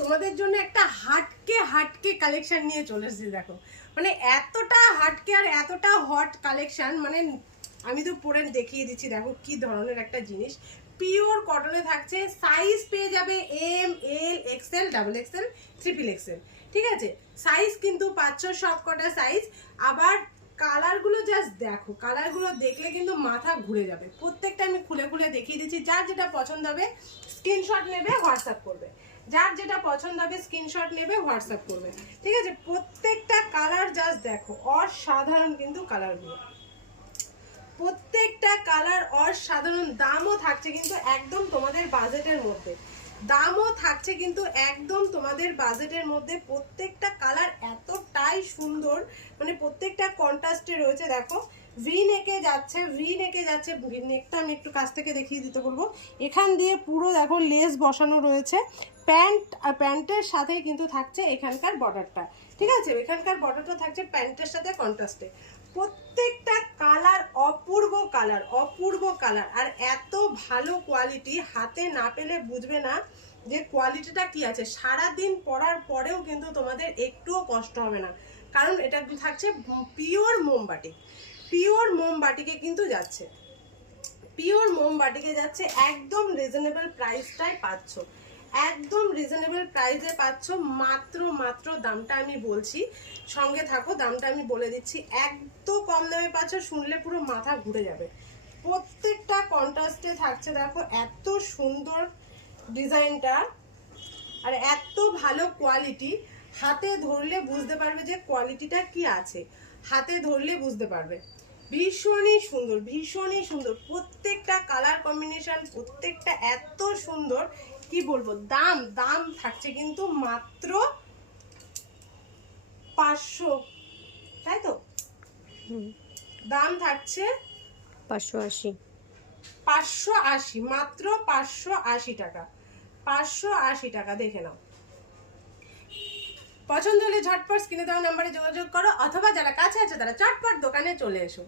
তোমাদের জন্য একটা হাটকে কালেকশন নিয়ে চলে এসেছি। দেখো মানে এতটা হাটকে আর এতটা হট কালেকশন, মানে আমি তো পরে দেখিয়ে দিচ্ছি। দেখো কি ধরনের একটা জিনিস, পিওর কটনে থাকছে। সাইজ পেয়ে যাবে M, L, XL, double XL, triple XL. ঠিক আছে, সাইজ কিন্তু পাচ্ছ সব কটা সাইজ। আবার কালারগুলো জাস্ট দেখো, কালারগুলো দেখলে কিন্তু মাথা ঘুরে যাবে। প্রত্যেকটা আমি খুলে খুলে দেখিয়ে দিচ্ছি। যার যেটা পছন্দ হবে স্ক্রিনশট নেবে, হোয়াটসঅ্যাপ করবে। যার যেটা পছন্দ হবে স্ক্রিনশট নেবে, হোয়াটসঅ্যাপ করবে। ঠিক আছে, প্রত্যেকটা কালার জাস্ট দেখো, অসাধারণ কিন্তু কালারগুলো, প্রত্যেকটা কালার অসাধারণ। দামও থাকছে কিন্তু একদম তোমাদের বাজেটের মধ্যে, দামও থাকছে কিন্তু একদম তোমাদের বাজেটের মধ্যে। প্রত্যেকটা কালার এতটাই সুন্দর, মানে প্রত্যেকটা কন্ট্রাস্টে রয়েছে। দেখো ভি নেকে যাচ্ছে, ভি নেকে যাচ্ছে। নেকটা আমি একটু কাছ থেকে দেখিয়ে দিতে বলবো। এখান দিয়ে পুরো দেখো লেস বসানো রয়েছে। প্যান্ট আর প্যান্টের সাথে কিন্তু থাকছে এখানকার বর্ডারটা। ঠিক আছে, এখানকার বর্ডারটা থাকছে প্যান্টের সাথে কন্ট্রাস্টে। প্রত্যেকটা কালার অপূর্ব কালার, অপূর্ব কালার, আর এত ভালো কোয়ালিটি, হাতে না পেলে বুঝবে না যে কোয়ালিটিটা কি আছে। সারাদিন পরার পরেও কিন্তু তোমাদের একটুও কষ্ট হবে না, কারণ এটা থাকছে পিওর মোমবাটিক। পিওর মোমবাটিকে কিন্তু যাচ্ছে, পিওর মোমবাটিকে যাচ্ছে। একদম রিজনেবল প্রাইসটাই পাচ্ছ, একদম রিজনেবল প্রাইসে পাচ্ছ। মাত্র দামটা আমি বলছি, সঙ্গে থাকো, দামটা আমি বলে দিচ্ছি। এত কম দামে পাচ্ছ, শুনলে পুরো মাথা ঘুরে যাবে। প্রত্যেকটা কন্ট্রাস্টে থাকছে। দেখো এত সুন্দর ডিজাইনটা, আর এত ভালো কোয়ালিটি। হাতে ধরলে বুঝতে পারবে যে কোয়ালিটিটা কি আছে, হাতে ধরলে বুঝতে পারবে। ভীষণই সুন্দর, ভীষণই সুন্দর। প্রত্যেকটা কালার কম্বিনেশন, প্রত্যেকটা এত সুন্দর, কি বলবো। দাম থাকছে কিন্তু মাত্র 500, তাই তো? দাম থাকছে 580, 580, মাত্র 580 টাকা, 580 টাকা। দেখে নাও, পছন্দ হলে ঝটপট স্ক্রিনে দেওয়া নাম্বারে যোগাযোগ করো, অথবা যারা কাছে আছে তারা চটপট দোকানে চলে এসো।